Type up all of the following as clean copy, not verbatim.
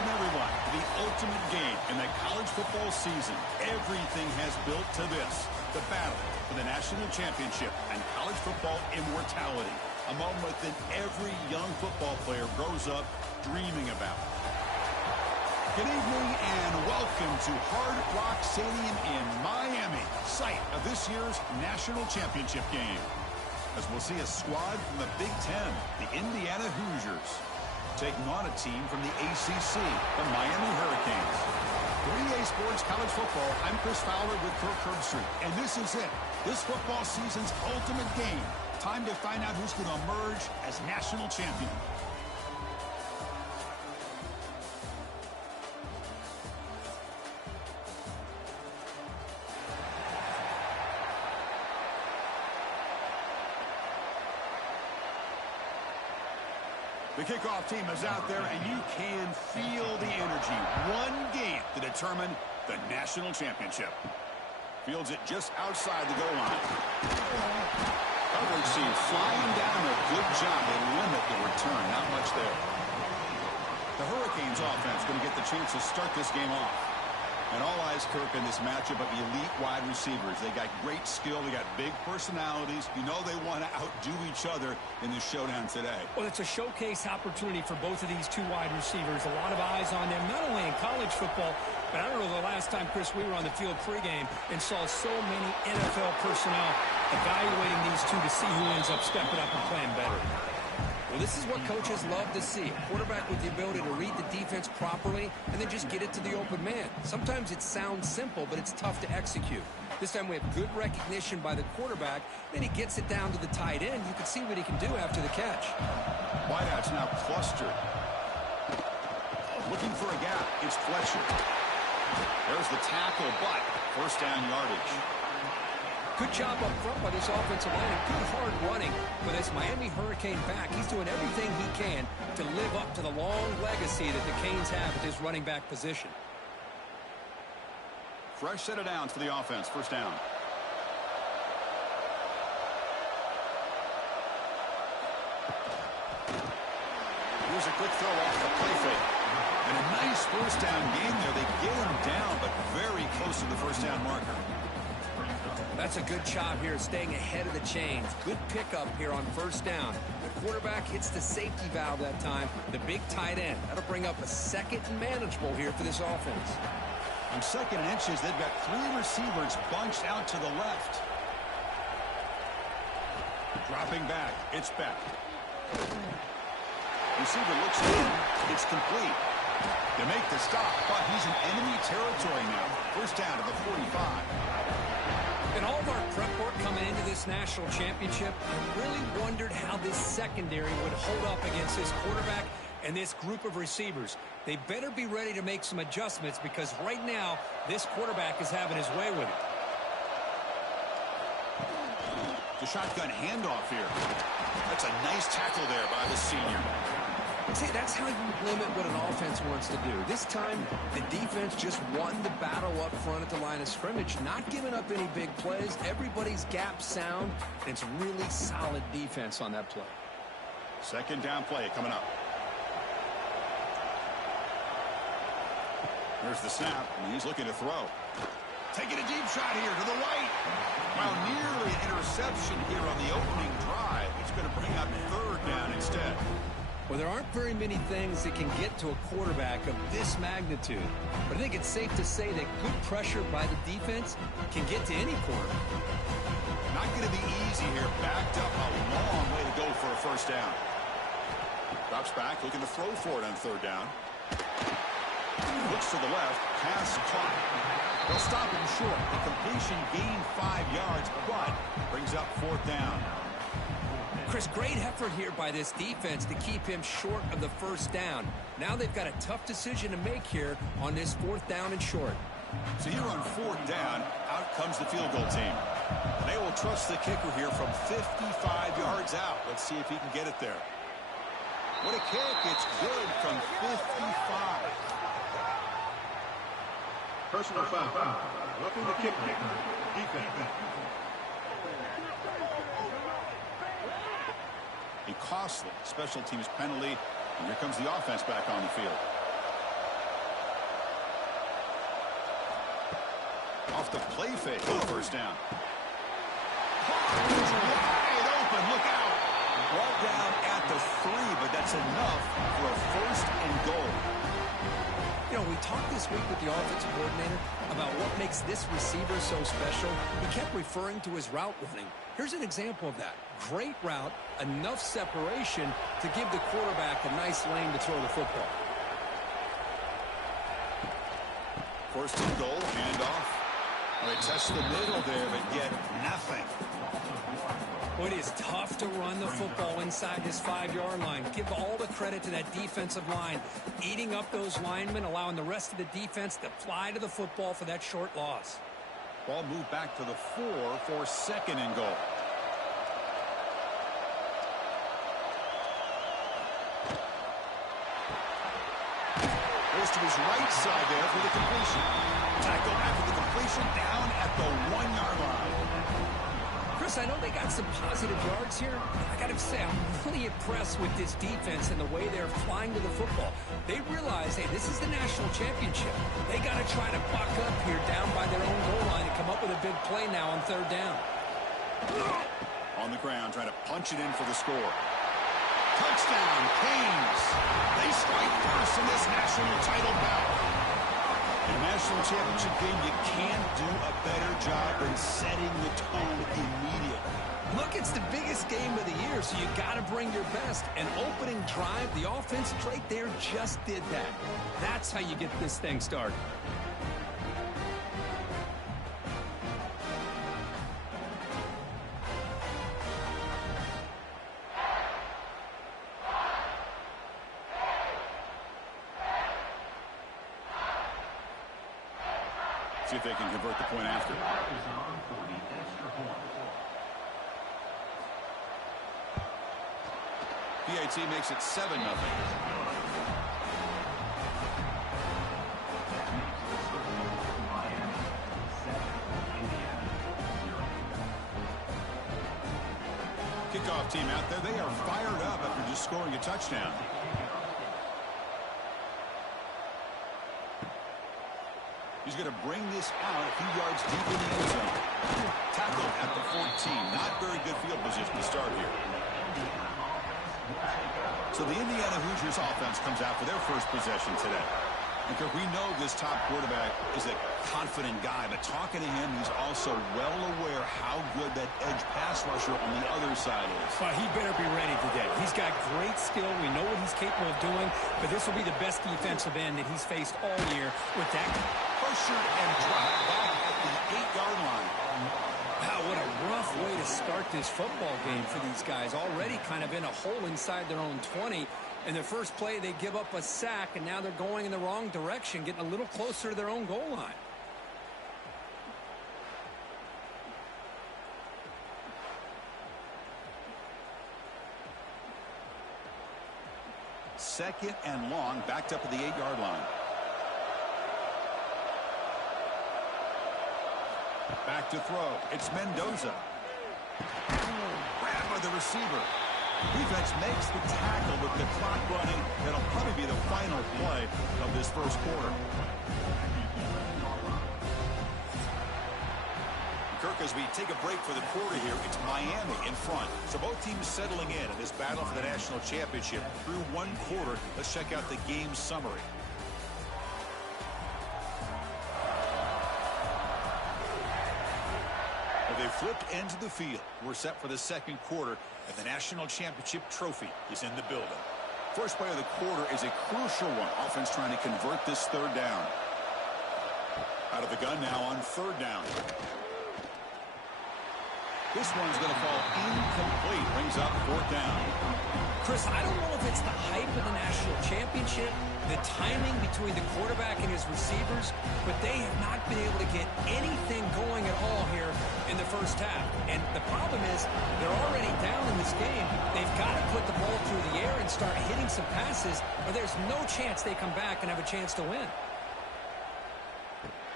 Welcome, everyone, to the ultimate game in the college football season. Everything has built to this, the battle for the national championship and college football immortality, a moment that every young football player grows up dreaming about. Good evening and welcome to Hard Rock Stadium in Miami, site of this year's national championship game. As we'll see a squad from the Big Ten, the Indiana Hoosiers, taking on a team from the ACC, the Miami Hurricanes. 3A Sports College Football, I'm Chris Fowler with Kirk Herbstreit, and this is it. This football season's ultimate game. Time to find out who's going to emerge as national champion. The kickoff team is out there, and you can feel the energy. One game to determine the national championship. Fields it just outside the goal line. Coverage team flying down a good job. They limit the return. Not much there. The Hurricanes offense going to get the chance to start this game off. And all eyes, Kirk, in this matchup of elite wide receivers. They got great skill. They got big personalities. You know they want to outdo each other in this showdown today. Well, it's a showcase opportunity for both of these two wide receivers. A lot of eyes on them, not only in college football, but I don't know the last time, Chris, we were on the field pregame and saw so many NFL personnel evaluating these two to see who ends up stepping up and playing better. Well, this is what coaches love to see. A quarterback with the ability to read the defense properly and then just get it to the open man. Sometimes it sounds simple, but it's tough to execute. This time we have good recognition by the quarterback. Then he gets it down to the tight end. You can see what he can do after the catch. Wideouts now clustered. Looking for a gap. It's Fletcher. There's the tackle, but first down yardage. Good job up front by this offensive line and good hard running for this Miami Hurricane back. He's doing everything he can to live up to the long legacy that the Canes have at this running back position. Fresh set of downs for the offense. First down. Here's a quick throw off the play fake. And a nice first down game there. They get him down, but very close to the first down marker. That's a good job here, staying ahead of the chains. Good pickup here on first down. The quarterback hits the safety valve that time. The big tight end. That'll bring up a second and manageable here for this offense. On second and inches, they've got three receivers bunched out to the left. Dropping back. It's Beck. Receiver looks in. It's complete. They make the stop, but he's in enemy territory now. First down to the 45. In all of our prep work coming into this national championship, I really wondered how this secondary would hold up against this quarterback and this group of receivers. They better be ready to make some adjustments because right now, this quarterback is having his way with it. The shotgun handoff here. That's a nice tackle there by the senior. See, that's how you limit what an offense wants to do. This time, the defense just won the battle up front at the line of scrimmage, not giving up any big plays. Everybody's gap sound, and it's really solid defense on that play. Second down play coming up. There's the snap, and he's looking to throw. Taking a deep shot here to the right. Well, nearly an interception here on the opening drive. It's going to bring up third down instead. Well, there aren't very many things that can get to a quarterback of this magnitude. But I think it's safe to say that good pressure by the defense can get to any quarterback. Not going to be easy here. Backed up a long way to go for a first down. Drops back, looking to throw for it on third down. Looks to the left. Pass caught. They'll stop him short. The completion gained 5 yards, but brings up fourth down. Chris, great effort here by this defense to keep him short of the first down. Now they've got a tough decision to make here on this fourth down and short. So here on fourth down, out comes the field goal team. They will trust the kicker here from 55 yards out. Let's see if he can get it there. What a kick. It's good from 55. Personal foul. Roughing the kicker. Defense. A costly special teams penalty. And here comes the offense back on the field. off the play fake. First down. He's wide open. Look out. Ball down at the 3, but that's enough for a first and goal. You know, we talked this week with the offensive coordinator about what makes this receiver so special. He kept referring to his route running. Here's an example of that. Great route, enough separation to give the quarterback a nice lane to throw the football. First and goal, handoff. They test the middle there, but yet nothing. Well, it is tough to run the football inside this 5-yard line. Give all the credit to that defensive line, eating up those linemen, allowing the rest of the defense to fly to the football for that short loss. Ball moved back to the 4 for second and goal. Goes to his right side there for the completion. Tackle after the completion, down at the 1-yard line. Chris, I know they got some positive yards here. I got to say, I'm really impressed with this defense and the way they're flying to the football. They realize, hey, this is the national championship. They got to try to buck up here down by their own goal line and come up with a big play now on third down. On the ground, trying to punch it in for the score. Touchdown, Canes. They strike first in this national title bout. In a national championship game, you can't do a better job than setting the tone immediately. Look, it's the biggest game of the year, so you got to bring your best. An opening drive, the offense right there just did that. That's how you get this thing started. See if they can convert the point after. PAT makes it 7-0. Kickoff team out there. They are fired up after just scoring a touchdown. He's going to bring this out a few yards deep in the end zone. Tackle at the 14. Not very good field position to start here. So the Indiana Hoosiers offense comes out for their first possession today. And Kirk, we know this top quarterback is a confident guy, but talking to him, he's also well aware how good that edge pass rusher on the other side is. Well, he better be ready today. He's got great skill. We know what he's capable of doing, but this will be the best defensive end that he's faced all year with that. Pressured and dropped back at the 8-yard line. Wow, what a rough way to start this football game for these guys. Already kind of in a hole inside their own 20. In their first play, they give up a sack, and now they're going in the wrong direction, getting a little closer to their own goal line. Second and long, backed up at the 8-yard line. Back to throw. It's Mendoza. Grabbed by the receiver. Defense makes the tackle with the clock running. That'll probably be the final play of this first quarter. Kirk, as we take a break for the quarter here, it's Miami in front. So both teams settling in this battle for the national championship through one quarter. Let's check out the game summary. They flipped into the field. We're set for the second quarter, and the national championship trophy is in the building. First play of the quarter is a crucial one. Offense trying to convert this third down. Out of the gun now on third down. This one's going to fall incomplete. Brings up fourth down. Chris, I don't know if it's the hype of the national championship, the timing between the quarterback and his receivers, but they have not been able to get anything going at all here in the first half. And the problem is they're already down in this game. They've got to put the ball through the air and start hitting some passes, or there's no chance they come back and have a chance to win.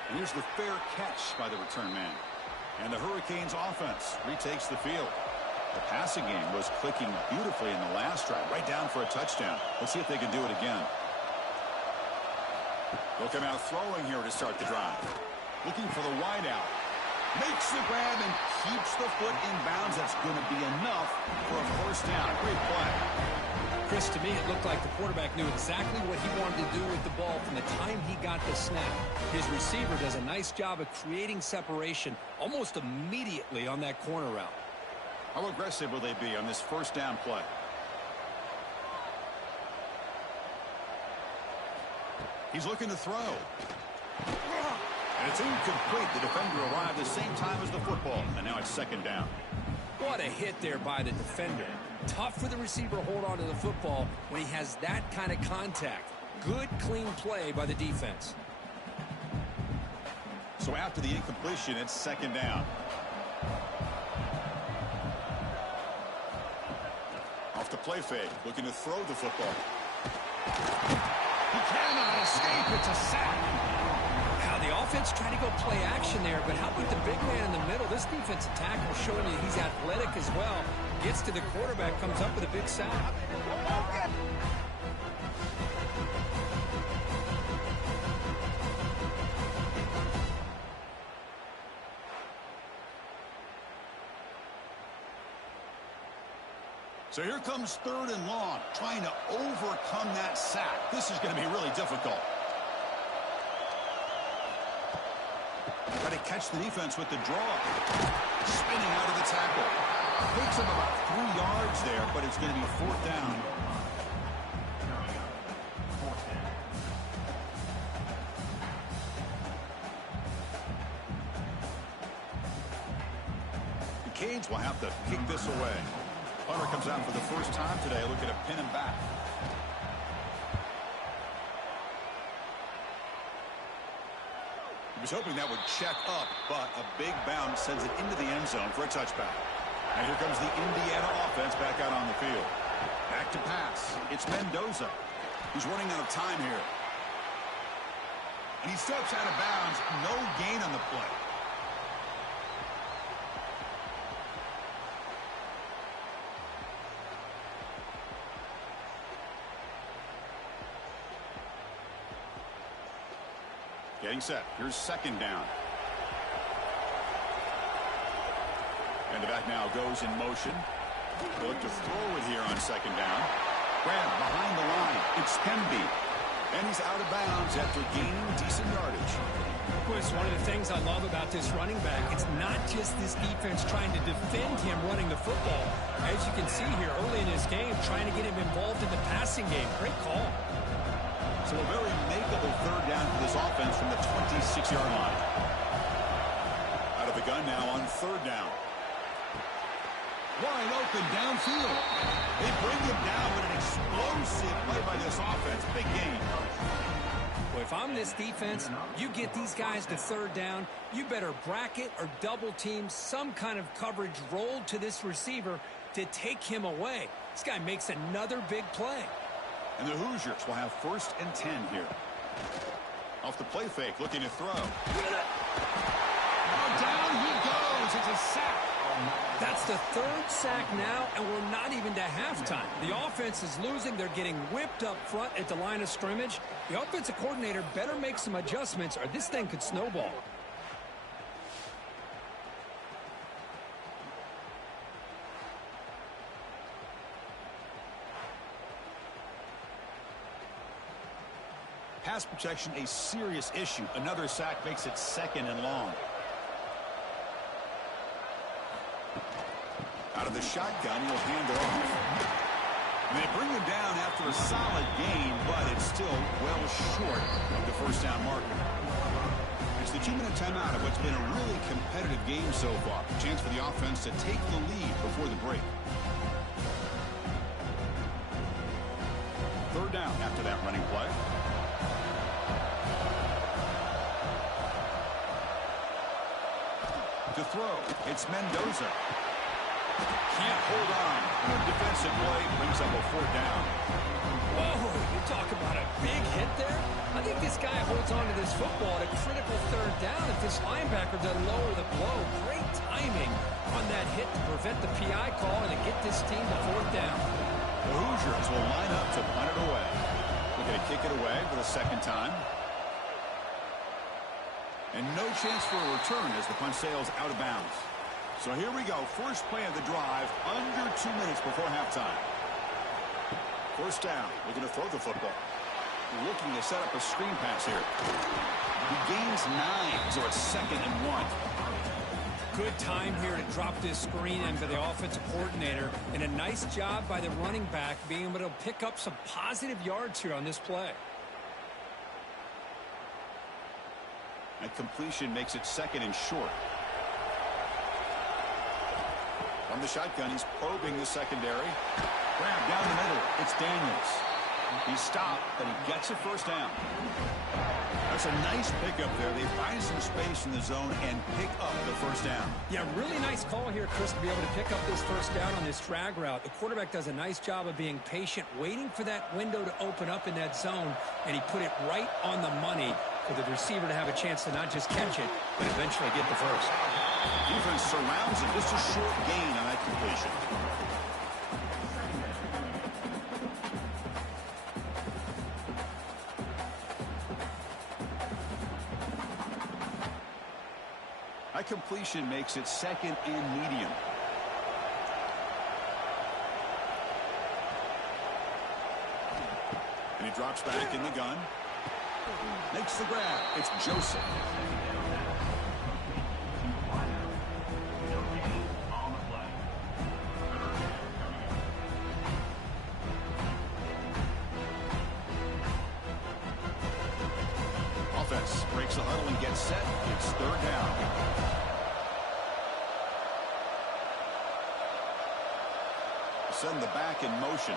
And here's the fair catch by the return man. And the Hurricanes offense retakes the field. The passing game was clicking beautifully in the last drive, right down for a touchdown. Let's see if they can do it again. They'll come out throwing here to start the drive. Looking for the wide out. Makes the grab and keeps the foot in bounds. That's going to be enough for a first down. Great play. Chris, to me, it looked like the quarterback knew exactly what he wanted to do with the ball from the time he got the snap. His receiver does a nice job of creating separation almost immediately on that corner route. How aggressive will they be on this first down play? He's looking to throw. And it's incomplete. The defender arrived the same time as the football. And now it's second down. What a hit there by the defender. Tough for the receiver to hold on to the football when he has that kind of contact. Good, clean play by the defense. So after the incompletion, it's second down. Off the play fake, looking to throw the football. He cannot escape. It's a sack. Now, the offense tried to go play action there, but how about the big man in the middle? This defensive tackle showing you he's athletic as well. Gets to the quarterback, comes up with a big sack. So here comes third and long, trying to overcome that sack. This is going to be really difficult. Got to catch the defense with the draw. Spinning out of the tackle. Takes him about 3 yards there, but it's going to be fourth down. The Canes will have to kick this away. Punter comes out for the first time today, looking to pin him back. He was hoping that would check up, but a big bounce sends it into the end zone for a touchback. And here comes the Indiana offense back out on the field. Back to pass. It's Mendoza. He's running out of time here. And he steps out of bounds. No gain on the play. Getting set. Here's second down. And the back now goes in motion. They look to throw it here on second down. Grab behind the line. It's Hemby. And he's out of bounds after gaining decent yardage. Chris, one of the things I love about this running back, it's not just this defense trying to defend him running the football. As you can see here early in this game, trying to get him involved in the passing game. Great call. So a very makeable third down for this offense from the 26-yard line. Out of the gun now on third down. Wide open downfield. They bring him down with an explosive play by this offense. Big game. Well, if I'm this defense, you get these guys to third down, you better bracket or double team some kind of coverage rolled to this receiver to take him away. This guy makes another big play. And the Hoosiers will have first and 10 here. Off the play fake, looking to throw. Now down he goes. It's a sack. That's the third sack now, and we're not even to halftime. The offense is losing. They're getting whipped up front at the line of scrimmage. The offensive coordinator better make some adjustments, or this thing could snowball. Pass protection, a serious issue. Another sack makes it second and long. Out of the shotgun, he'll hand it off. And they bring him down after a solid gain, but it's still well short of the first down marker. It's the 2-minute timeout of what's been a really competitive game so far. A chance for the offense to take the lead before the break. Third down after that running play. To throw, it's Mendoza. Can't hold on. Good defensive play brings up a fourth down. Whoa, you talk about a big hit there. I think this guy holds on to this football at a critical third down if this linebacker doesn't lower the blow. Great timing on that hit to prevent the PI call and to get this team to fourth down. The Hoosiers will line up to punt it away. We're going to kick it away for the second time. And no chance for a return as the punt sails out of bounds. So here we go. First play of the drive, under 2 minutes before halftime. First down, looking to throw the football. Looking to set up a screen pass here. He gains 9, so it's 2nd and 1. Good time here to drop this screen in for the offensive coordinator. And a nice job by the running back being able to pick up some positive yards here on this play. And completion makes it 2nd and short. From the shotgun, he's probing the secondary. Grab down the middle. It's Daniels. He stopped, but he gets a first down. That's a nice pickup there. They find some space in the zone and pick up the first down. Yeah, really nice call here, Chris, to be able to pick up this first down on this drag route. The quarterback does a nice job of being patient, waiting for that window to open up in that zone, and he put it right on the money for the receiver to have a chance to not just catch it, but eventually get the first. Defense surrounds him. Just a short gain on that completion. That completion makes it 2nd and medium. And he drops back in the gun. Makes the grab. It's Joseph. Offense breaks the huddle and gets set. It's 3rd down. Send the back in motion.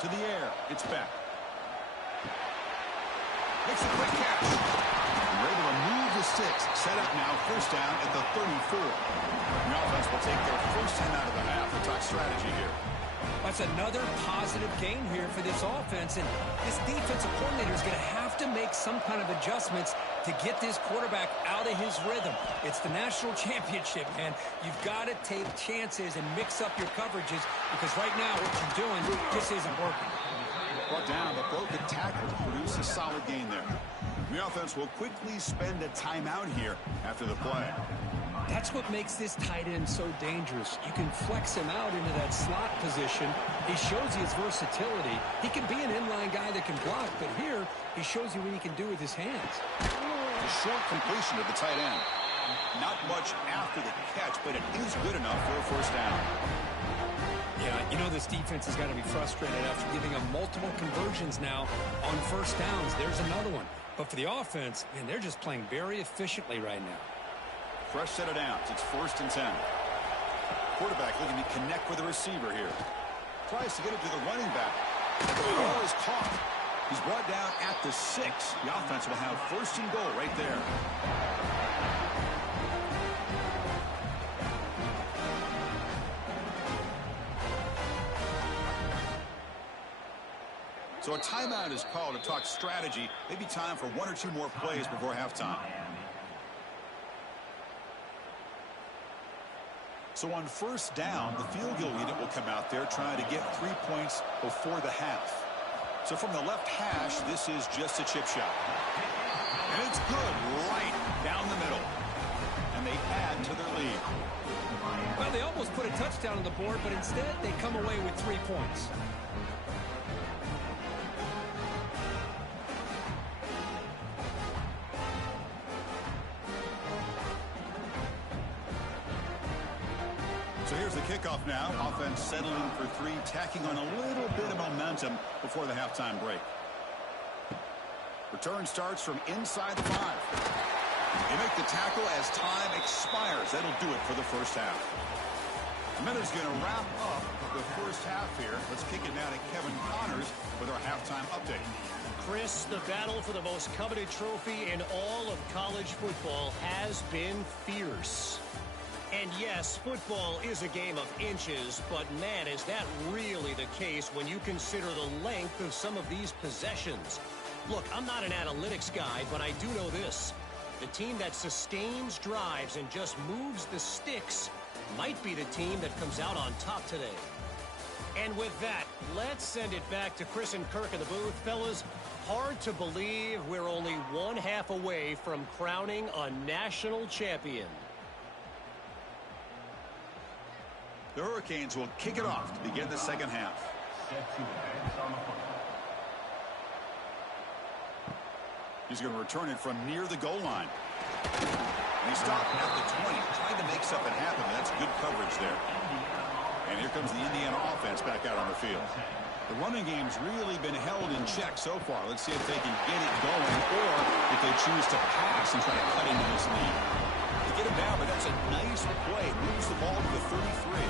To the air. It's back. Makes a quick catch. We're able to move the sticks. Set up now. First down at the 34. The offense will take their first 10 out of the half. We'll talk strategy here. That's another positive gain here for this offense, and this defensive coordinator is going to have to make some kind of adjustments to get this quarterback out of his rhythm. It's the national championship, man. You've got to take chances and mix up your coverages, because right now what you're doing just isn't working. Brought down, but broken tackle to produce a solid gain there. The offense will quickly spend a timeout here after the play. That's what makes this tight end so dangerous. You can flex him out into that slot position. He shows you his versatility. He can be an inline guy that can block, but here he shows you what he can do with his hands. A short completion to the tight end. Not much after the catch, but it is good enough for a first down. Yeah, you know this defense has got to be frustrated after giving them multiple conversions now on first downs. There's another one. But for the offense, man, they're just playing very efficiently right now. Fresh set of downs. It's 1st and 10. Quarterback looking to connect with the receiver here. Tries to get it to the running back. The ball is caught. He's brought down at the 6. The offense will have 1st and goal right there. So a timeout is called to talk strategy. Maybe time for 1 or 2 more plays before halftime. So on first down, the field goal unit will come out there trying to get 3 points before the half. So from the left hash, this is just a chip shot. And it's good right down the middle. And they add to their lead. Well, they almost put a touchdown on the board, but instead they come away with 3 points. So here's the kickoff now. Offense settling for 3, tacking on a little bit of momentum before the halftime break. Return starts from inside the 5. They make the tackle as time expires. That'll do it for the first half. Minuta's going to wrap up the first half here. Let's kick it now to Kevin Connors with our halftime update. Chris, the battle for the most coveted trophy in all of college football has been fierce. And yes, football is a game of inches, but man, is that really the case when you consider the length of some of these possessions. Look, I'm not an analytics guy, but I do know this. The team that sustains drives and just moves the sticks might be the team that comes out on top today. And with that, let's send it back to Chris and Kirk in the booth. Fellas, hard to believe we're only one half away from crowning a national champion. The Hurricanes will kick it off to begin the second half. He's going to return it from near the goal line. And he stopped at the 20, trying to make something happen. That's good coverage there. And here comes the Indiana offense back out on the field. The running game's really been held in check so far. Let's see if they can get it going, or if they choose to pass and try to cut into this lead. They get him down, but that's a nice play. Moves the ball to the 33.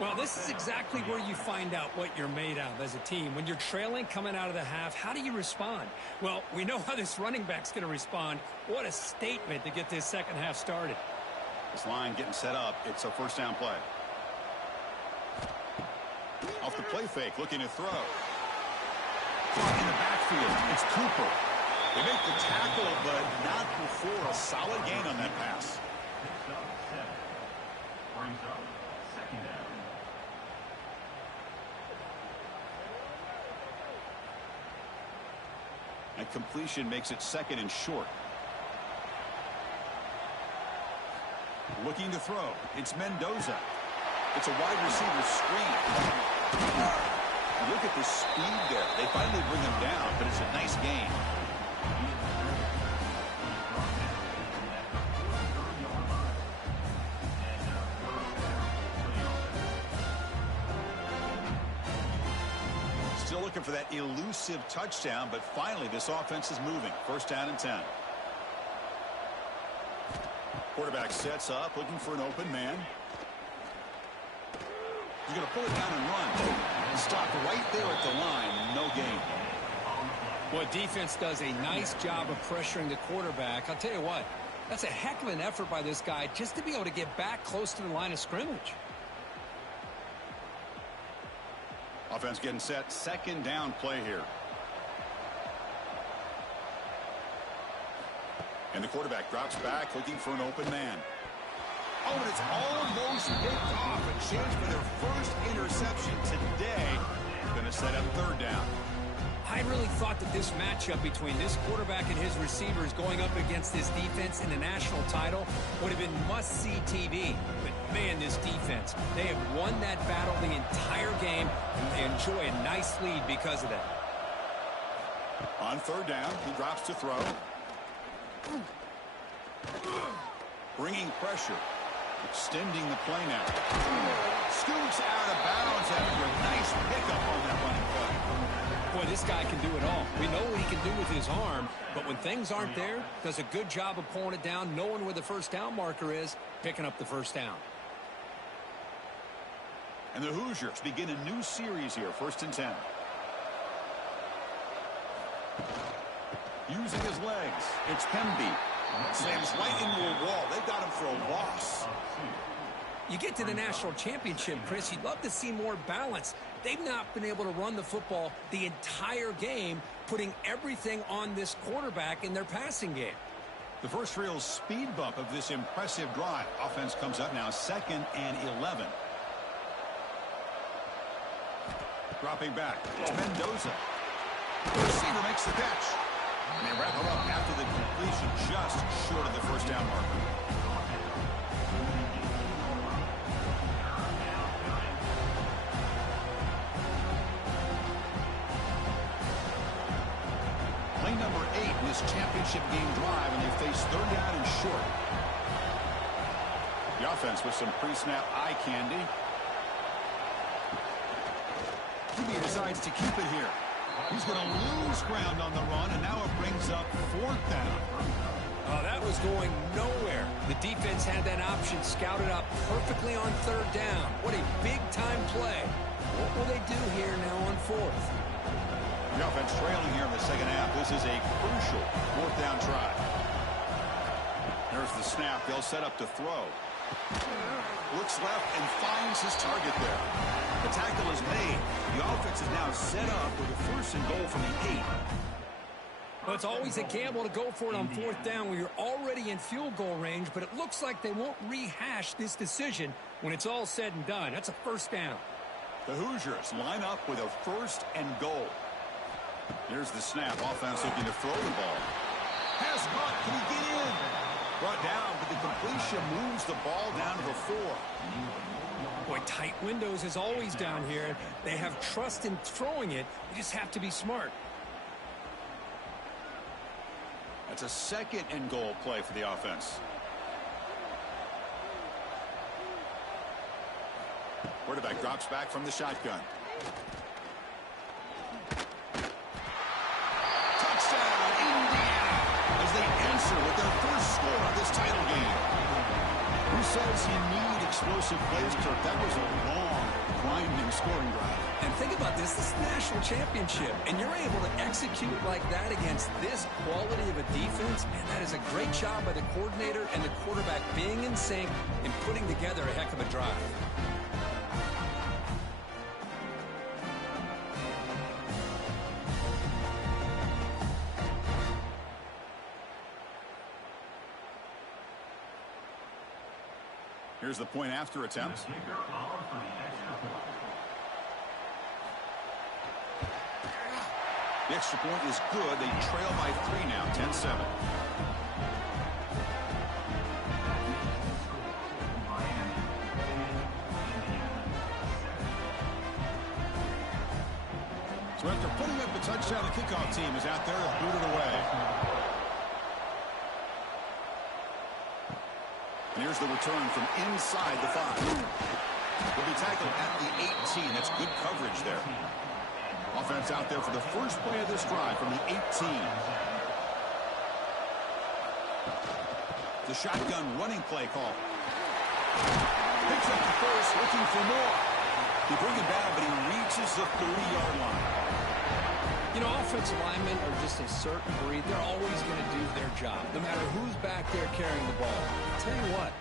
Well, this is exactly where you find out what you're made of as a team. When you're trailing coming out of the half, how do you respond? Well, we know how this running back's going to respond. What a statement to get this second half started. This line getting set up. It's a first down play. Off the play fake, looking to throw. In the backfield, it's Cooper. They make the tackle, but not before a solid gain on that pass. And completion makes it second and short. Looking to throw. It's Mendoza. It's a wide receiver screen. Look at the speed there. They finally bring him down, but it's a nice gain. Still looking for that elusive touchdown, but finally this offense is moving. First down and 10. Quarterback sets up, looking for an open man. He's going to pull it down and run. Stopped right there at the line. No gain. Well, defense does a nice job of pressuring the quarterback. I'll tell you what, that's a heck of an effort by this guy just to be able to get back close to the line of scrimmage. Offense getting set. Second down play here. And the quarterback drops back, looking for an open man. Oh, and it's almost picked off. A chance for their first interception today. Going to set up third down. I really thought that this matchup between this quarterback and his receivers going up against this defense in the national title would have been must-see TV. But, man, this defense, they have won that battle the entire game, and they enjoy a nice lead because of that. On third down, he drops to throw. Bringing pressure. Extending the play now. Scoots out of bounds after a nice pickup on that running play. Boy, this guy can do it all. We know what he can do with his arm, but when things aren't there, does a good job of pulling it down, knowing where the first down marker is, picking up the first down. And the Hoosiers begin a new series here, first and 10. Using his legs, it's Pemby. Slams right into a wall. They've got him for a loss. You get to the national championship, Chris, you'd love to see more balance. They've not been able to run the football the entire game, putting everything on this quarterback in their passing game. The first real speed bump of this impressive drive. Offense comes up now, 2nd and 11. Dropping back, it's Mendoza. The receiver makes the catch. And they wrap it up after the completion, just short of the first down marker. Play number 8 in this championship game drive, and they face third down and short. The offense with some pre-snap eye candy. QB decides to keep it here. He's going to lose ground on the run, and now it brings up 4th down. Oh, that was going nowhere. The defense had that option scouted up perfectly on third down. What a big-time play. What will they do here now on 4th? The offense trailing here in the second half. This is a crucial 4th down try. There's the snap. They'll set up to throw. Looks left and finds his target there. The tackle is made. The offense is now set up with a 1st and goal from the 8. Well, it's always a gamble to go for it on 4th down when you're already in field goal range, but it looks like they won't rehash this decision when it's all said and done. That's a 1st down. The Hoosiers line up with a 1st and goal. Here's the snap. Offense looking to throw the ball. Pass caught. Can he get in? Brought down, but the completion moves the ball down to the 4. Boy, tight windows is always down here. They have trust in throwing it. You just have to be smart. That's a 2nd and goal play for the offense. Quarterback drops back from the shotgun. Touchdown, Indiana, as they answer with their first score of this title game. Who says you need explosive plays, Kirk? That was a long, grinding scoring drive. And think about this. This is the national championship, and you're able to execute like that against this quality of a defense, and that is a great job by the coordinator and the quarterback being in sync and putting together a heck of a drive. Here's the point after attempt. The extra point is good. They trail by 3 now, 10-7. So after putting up the touchdown, the kickoff team is out there and booted away. And here's the return from inside the 5. Will be tackled at the 18. That's good coverage there. Offense out there for the first play of this drive from the 18. The shotgun running play call. Picks up the first, looking for more. They bring it down, but he reaches the 30-yard line. You know, offensive linemen are just a certain breed. They're always going to do their job, no matter who's back there carrying the ball. I'll tell you what,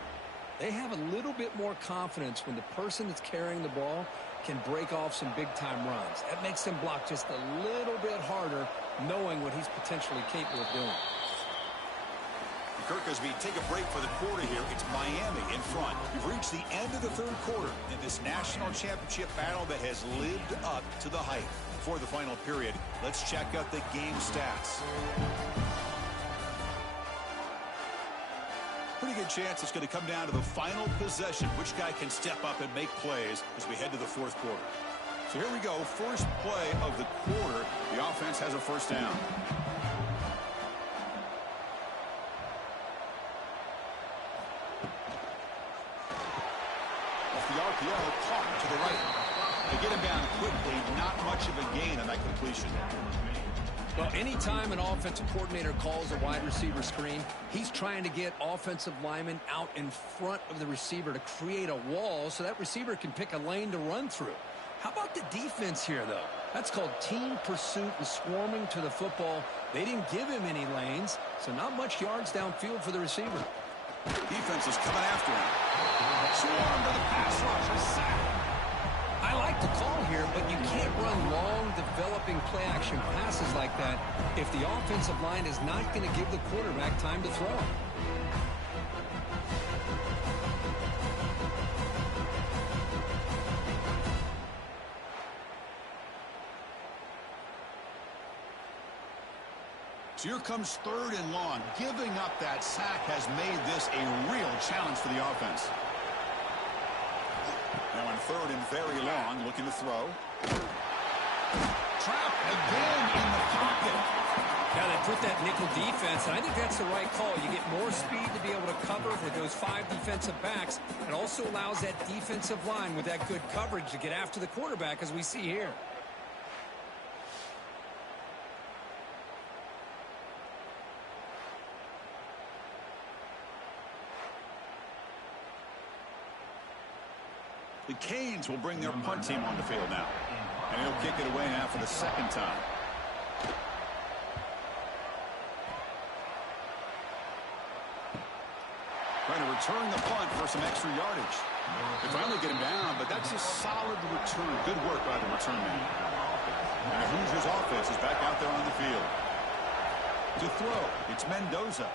they have a little bit more confidence when the person that's carrying the ball can break off some big-time runs. That makes them block just a little bit harder, knowing what he's potentially capable of doing. Kirk, as we take a break for the quarter here, it's Miami in front. We've reached the end of the 3rd quarter in this national championship battle that has lived up to the hype. For the final period, let's check out the game stats. Pretty good chance it's going to come down to the final possession. Which guy can step up and make plays as we head to the 4th quarter. So here we go. First play of the quarter. The offense has a 1st down. Off the RPO, caught to the right. They get him down quickly. Not much of a gain on that completion. Well, anytime an offensive coordinator calls a wide receiver screen, he's trying to get offensive linemen out in front of the receiver to create a wall so that receiver can pick a lane to run through. How about the defense here, though? That's called team pursuit and swarming to the football. They didn't give him any lanes, so not much yards downfield for the receiver. Defense is coming after him. Swarm to the pass rush. A sack. I like the call here, but you can't run long, developing play-action passes like that if the offensive line is not going to give the quarterback time to throw. So here comes 3rd and long. Giving up that sack has made this a real challenge for the offense. Now on 3rd and very long, looking to throw. Trapped again in the pocket. Yeah, they put that nickel defense, and I think that's the right call. You get more speed to be able to cover with those 5 defensive backs. It also allows that defensive line with that good coverage to get after the quarterback, as we see here. The Canes will bring their punt team on the field now. And he'll kick it away now for the 2nd time. Trying to return the punt for some extra yardage. They finally get him down, but that's a solid return. Good work by the return man. And the Hoosiers offense is back out there on the field. To throw, it's Mendoza.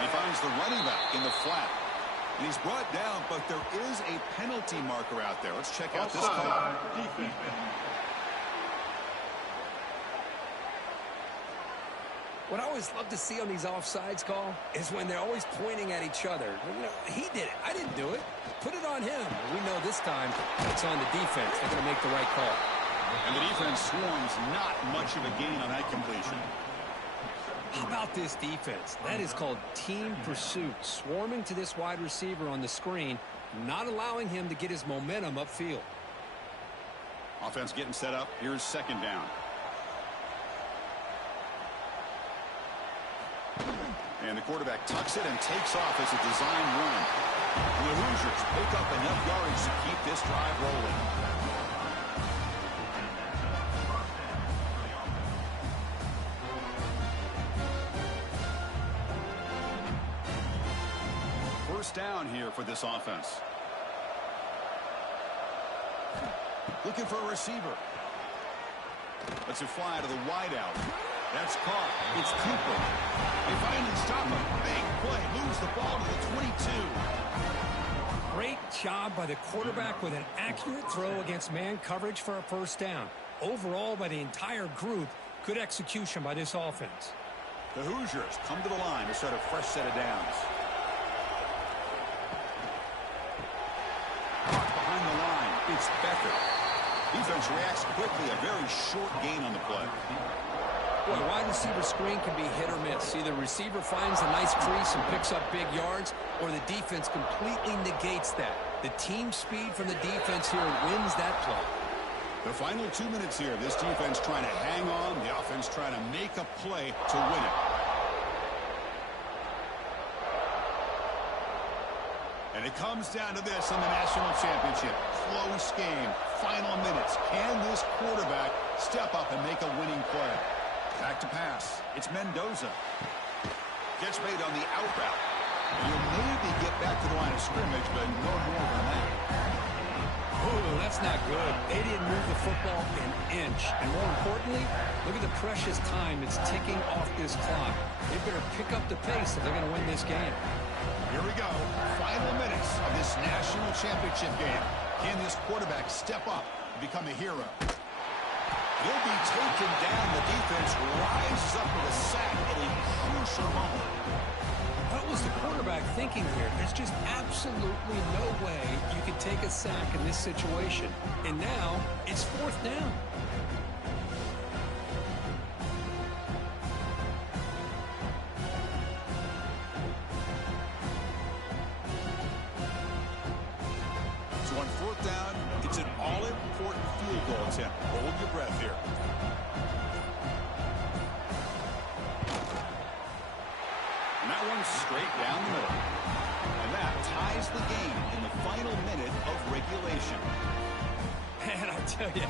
He finds the running back in the flat. And he's brought down, but there is a penalty marker out there. Let's check out this call. Offside. Defense. What I always love to see on these offsides call is when they're always pointing at each other. You know, he did it. I didn't do it. Put it on him. We know this time it's on the defense. They're going to make the right call. And the defense swarms not much of a gain on that completion. How about this defense? That is called team pursuit. Swarming to this wide receiver on the screen, not allowing him to get his momentum upfield. Offense getting set up. Here's second down. And the quarterback tucks it and takes off as a design run. And the Hoosiers pick up enough yardage to keep this drive rolling. First down here for this offense. Looking for a receiver. Lets it fly to the wideout. That's caught. It's Cooper. They finally stop him. Big play. Moves the ball to the 22. Great job by the quarterback with an accurate throw against man coverage for a first down. Overall, by the entire group, good execution by this offense. The Hoosiers come to the line to start a fresh set of downs. Caught behind the line. It's Becker. Defense reacts quickly. A very short gain on the play. Well, the wide receiver screen can be hit or miss. Either receiver finds a nice crease and picks up big yards, or the defense completely negates that. The team speed from the defense here wins that play. The final 2 minutes here. This defense trying to hang on. The offense trying to make a play to win it. And it comes down to this in the national championship. Close game. Final minutes. Can this quarterback step up and make a winning play? Back to pass. It's Mendoza. Gets made on the out route. You'll maybe get back to the line of scrimmage, but no more than that. Oh, that's not good. They didn't move the football an inch. And more importantly, look at the precious time that's ticking off this clock. They better pick up the pace if they're going to win this game. Here we go. Final minutes of this national championship game. Can this quarterback step up and become a hero? He'll be taken down. The defense rises up with a sack at a crucial moment. What was the quarterback thinking here? There's just absolutely no way you can take a sack in this situation. And now it's fourth down. So on fourth down, it's an all-important field goal attempt. Hold your breath here. And that one's straight down the middle. And that ties the game in the final minute of regulation. Man, I tell you,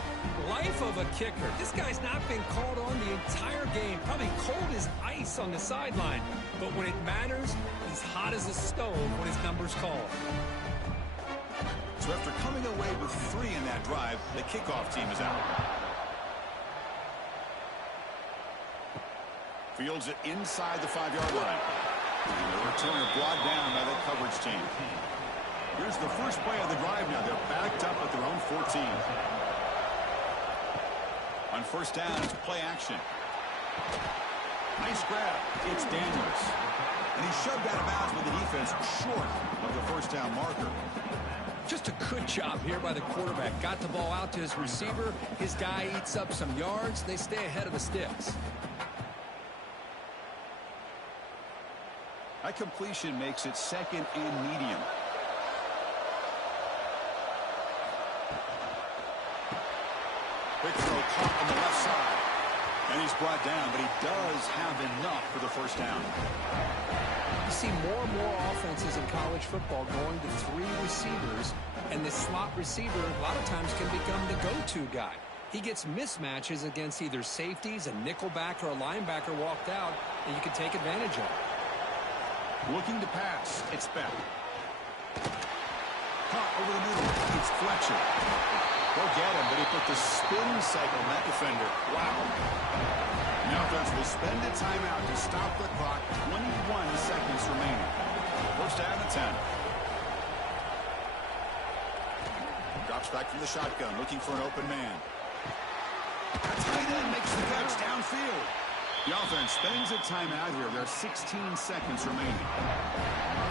life of a kicker. This guy's not been called on the entire game. Probably cold as ice on the sideline. But when it matters, he's hot as a stove when his number's called. So after coming away with 3 in that drive, the kickoff team is out. Fields it inside the 5-yard line. And the returner brought down by the coverage team. Here's the first play of the drive now. They're backed up at their own 14. On first down, it's play action. Nice grab. It's Daniels. And he's shoved out of bounds with the defense short of the first down marker. Just a good job here by the quarterback. Got the ball out to his receiver. His guy eats up some yards. They stay ahead of the sticks. That completion makes it second and medium. Quick throw caught on the left side. And he's brought down, but he does have enough for the first down. You see more and more offenses in college football going to 3 receivers, and the slot receiver a lot of times can become the go-to guy. He gets mismatches against either safeties, a nickelback, or a linebacker walked out, and you can take advantage of it. Looking to pass. It's Beck. Caught over the middle. It's Fletcher. Go get him, but he put the spin cycle on that defender. Wow. Now offense will spend a timeout to stop the clock. 21 seconds remaining. First down and 10. Drops back from the shotgun, looking for an open man. Tight end makes the catch downfield. The offense spends a timeout here. There are 16 seconds remaining.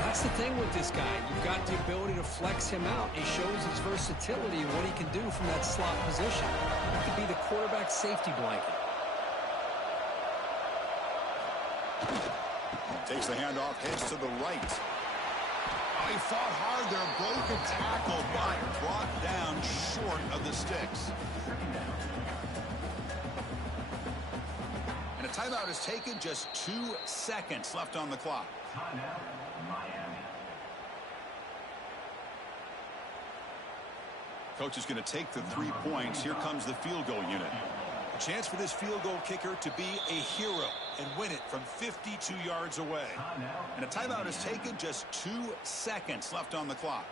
That's the thing with this guy. You've got the ability to flex him out. He shows his versatility and what he can do from that slot position. He could be the quarterback safety blanket. Takes the handoff, heads to the right. Oh, he fought hard there, broke a tackle, but brought down short of the sticks. And a timeout is taken, just 2 seconds left on the clock. Coach is going to take the 3 points. Here comes the field goal unit. A chance for this field goal kicker to be a hero and win it from 52 yards away. And a timeout is taken, just 2 seconds left on the clock.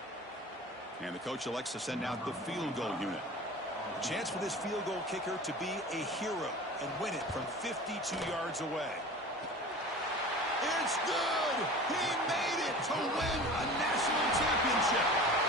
And the coach elects to send out the field goal unit. A chance for this field goal kicker to be a hero and win it from 52 yards away. It's good! He made it to win a national championship!